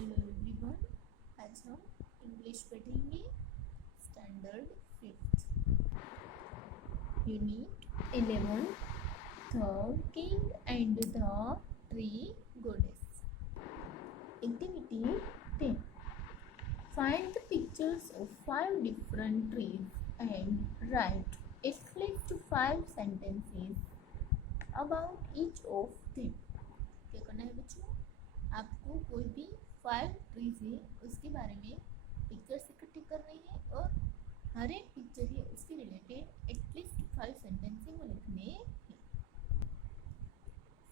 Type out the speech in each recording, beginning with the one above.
Hello everyone. आज हम English पढ़ेंगे standard 5th unit 11 the king and the tree गोडेस। Activity 10 find the pictures of 5 different trees and right at least 5 sentences about each of them। क्या करना है बच्चों, आपको कोई भी 5 ट्रीज है उसके बारे में पिक्चर्स इकट्ठी करनी है और हर एक पिक्चर है उसके रिलेटेड एटलीस्ट 5 सेंटेंस वो लिखने हैं।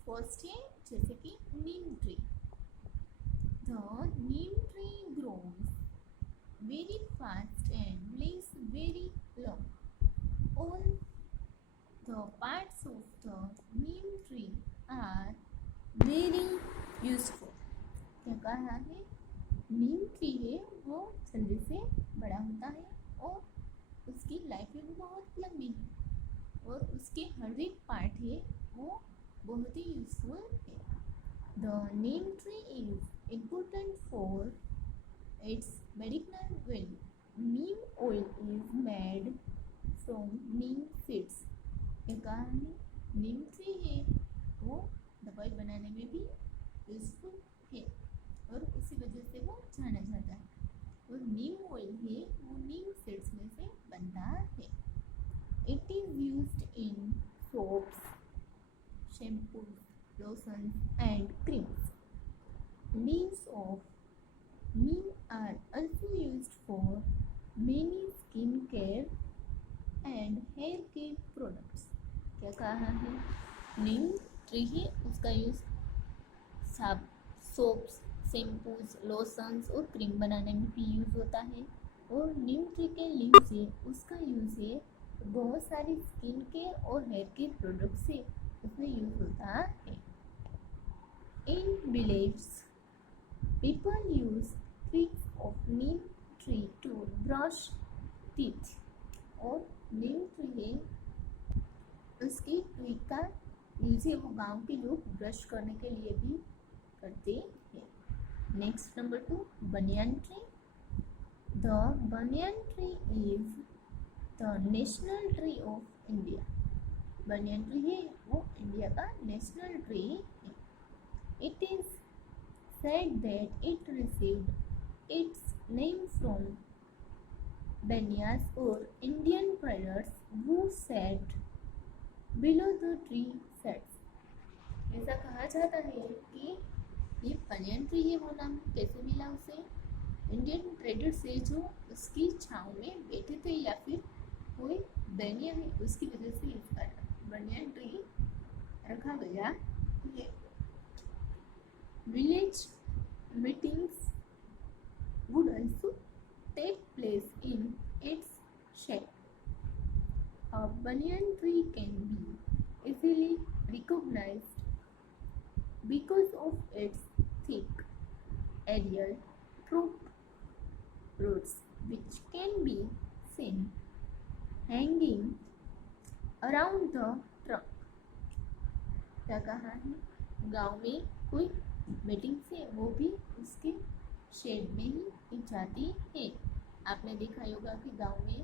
फर्स्ट है जैसे कि neem tree. The neem tree grows very fast and lives very long. All the parts of the neem tree are very useful. क्या कहा है, नीम ट्री है वो जल्दी से बड़ा होता है और उसकी लाइफ भी बहुत लंबी है और उसके हर एक पार्ट है वो बहुत ही यूजफुल है। The neem tree is important for it's medicinal value. Neem oil is made from Neem seeds. क्या कहा है, नीम ट्री है वो दवाई बनाने में भी यूजफुल है और उसी वजह से वो जाना जाता है। और नीम ऑयल है वो नीम सीड्स में से बनता है। It is used in soaps, shampoos, lotions and creams. Leaves of neem are also used for many skin care and hair care products। क्या कहा है, नीम ट्री है उसका यूज सोप्स, शैम्पूज, लोशंस और क्रीम बनाने में भी यूज होता है। और नीम ट्री के लीव से उसका यूज है बहुत सारी स्किन केयर और हेयर केयर प्रोडक्ट से उसमें यूज होता है। In village people use twigs of neem tree to brush teeth. और नीम ट्री है उसकी ट्विग का यूज है वो गाँव के लोग ब्रश करने के लिए भी करते हैं। Next number 2 banyan tree. The banyan tree is the national tree of India. Banyan tree है वो इंडिया का नेशनल ट्री है। It is said that it received its name from banyas or Indian traders who sat below the tree sets। ऐसा कहा जाता है कि ये बनियान ट्री है वो नाम कैसे मिला उसे, इंडियन ट्रेडर से जो उसकी छाँव में बैठे थे या फिर कोई बनिया है उसकी वजह से इसका बनियान ट्री रखा गया है। Village meetings would also take place in its shade। A banyan tree can be easily recognized because of its thick aerial roots which can be seen hanging around the trunk। क्या कहा है, गांव में कोई meeting से वो भी उसके शेड में ही की जाती है। आपने देखा होगा कि गांव में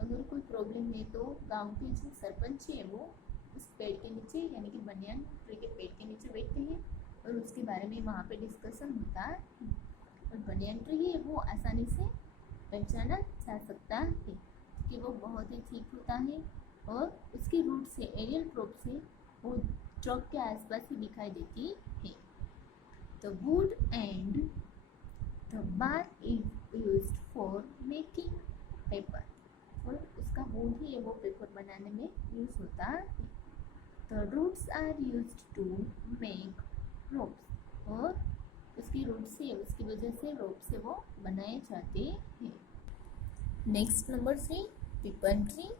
अगर कोई प्रॉब्लम है तो गांव के जो सरपंच है वो उस पेड़ के नीचे यानी कि बनियान ट्री के पेड़ के नीचे बैठते हैं और उसके बारे में वहाँ पे डिस्कशन होता है। और बनियान ट्री है वो आसानी से पहचाना जा सकता है कि वो बहुत ही ठीक होता है और उसकी रूट से एरियल प्रोप से वो ट्रक के आसपास ही दिखाई देती है। The wood and the bark is used for making paper। और उसका वुड ही है वो पेपर बनाने में यूज होता है। The roots are used to make ropes। और उसकी रूट से उसकी वजह से रोप से वो बनाए जाते हैं। Next number 3 people tree.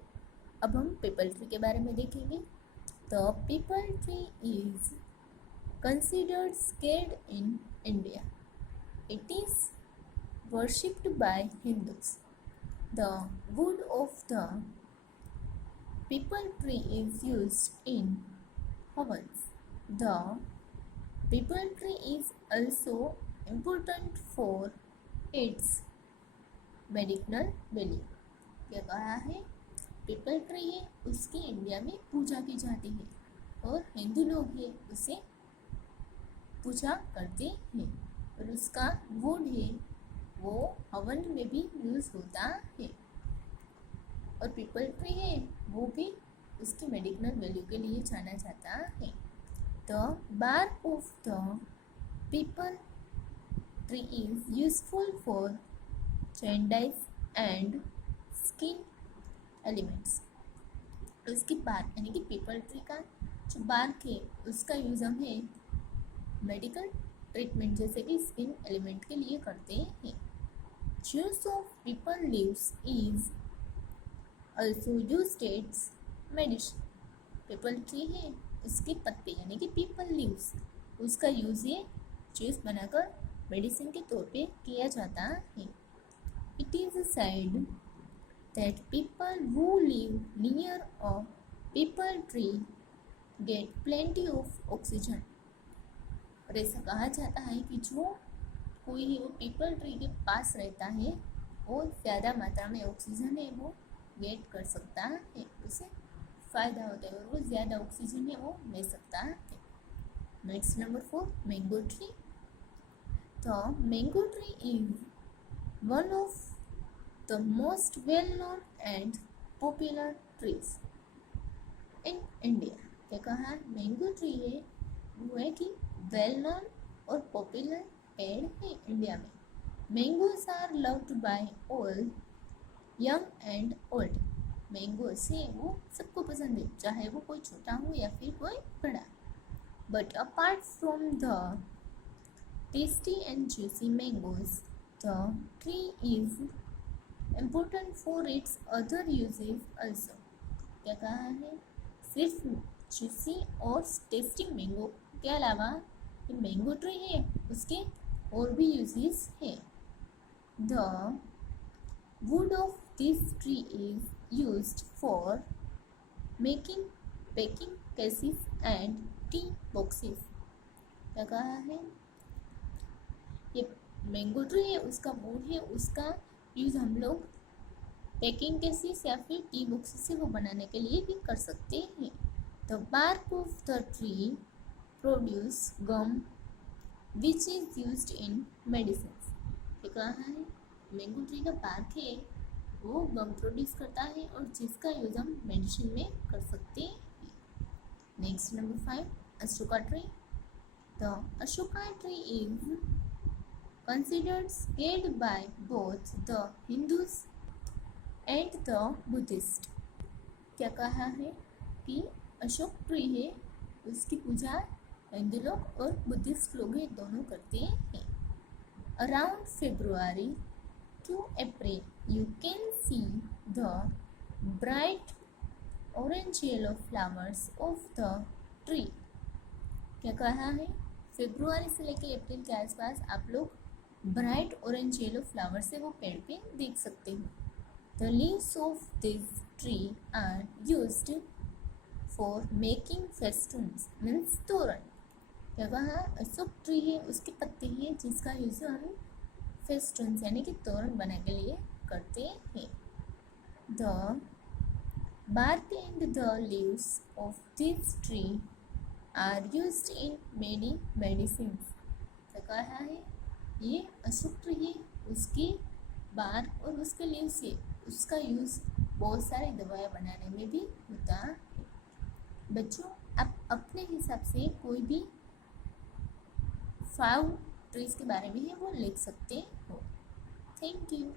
अब हम पीपल ट्री के बारे में देखेंगे। The people tree is considered sacred in India। It is worshipped by Hindus। The wood of the peepal tree is used in ovens। The peepal tree is also important for it's medicinal value. क्या कहा है? People tree है, उसकी India में पूजा की जाती है और हिंदू लोग है उसे पूजा करते हैं, और उसका वुड है वो हवन में भी यूज होता है। और पीपल ट्री है वो भी उसकी मेडिसिनल वैल्यू के लिए जाना जाता है। The bark of the peepal tree is useful for jaundice and skin ailments. उसकी बार्क यानी कि पीपल ट्री का जो बार्क है उसका यूज हम है मेडिकल ट्रीटमेंट जैसे कि स्किन एलिमेंट के लिए करते हैं। Juice of people leaves is also used its medicine। People tree है उसके पत्ते यानी कि पीपल लीव्स उसका यूज ये जूस बनाकर मेडिसिन के तौर पे किया जाता है। It is said that people who live near a people tree get plenty of oxygen। और ऐसा कहा जाता है कि जो कोई वो पीपल ट्री के पास रहता है वो ज़्यादा मात्रा में ऑक्सीजन है वो गेट कर सकता है, उसे फ़ायदा होता है और वो ज़्यादा ऑक्सीजन है वो ले सकता है। Next number 4, mango tree. The mango tree is one of the most well known and popular trees in India. क्या कहा? मैंगो ट्री है वो है कि वेल नोन और पॉपुलर पेड़ है इंडिया में। Mangoes are loved by all young and old. Mango से वो सबको पसंद है, चाहे वो कोई छोटा हो या फिर कोई बड़ा। But apart from the tasty and juicy mangoes the tree is important for its other uses also. क्या कहा है? सिर्फ जूसी और टेस्टी मैंगो के अलावा ये मैंगो ट्री है उसके और भी यूजेस है। The wood of this tree is used for making packing cases and tea boxes। क्या कहा है? ये मैंगो ट्री है उसका वुड है उसका यूज़ हम लोग पैकिंग केसेस या फिर टी बॉक्सेस से वो बनाने के लिए भी कर सकते हैं। The bark of the tree produce gum which is used in medicine. क्या कहा है? मैंगो ट्री का बार्क है वो गम प्रोड्यूस करता है और जिसका यूज हम मेडिसिन में कर सकते हैं। Next number 5, Ashoka tree. The Ashoka tree is considered scared by both the Hindus and the Buddhist. क्या कहा है कि अशोक ट्री है उसकी पूजा हिंदू लोग और बुद्धिस्ट लोग हैं दोनों करते हैं। Around February to April you can see the bright orange yellow flowers of the tree। क्या कहा है? फरवरी से लेकर अप्रैल के आसपास आप लोग ब्राइट ऑरेंज येलो फ्लावर से वो पेड़ पे देख सकते हो। The leaves of this tree are used for making festoons means toran. क्या कहा? अशोक ट्री है उसके पत्ते हैं जिसका यूज हम फेस्टून्स यानी कि तोरण बनाने के लिए करते हैं। The bark and the leaves of this tree are used in many medicines। क्या कहा है? ये अशोक ट्री है उसकी बार्क और उसके लीव से उसका यूज़ बहुत सारी दवाएं बनाने में भी होता है। बच्चों आप अपने हिसाब से कोई भी 5 ट्रीज के बारे में है वो लिख सकते हो। Thank you.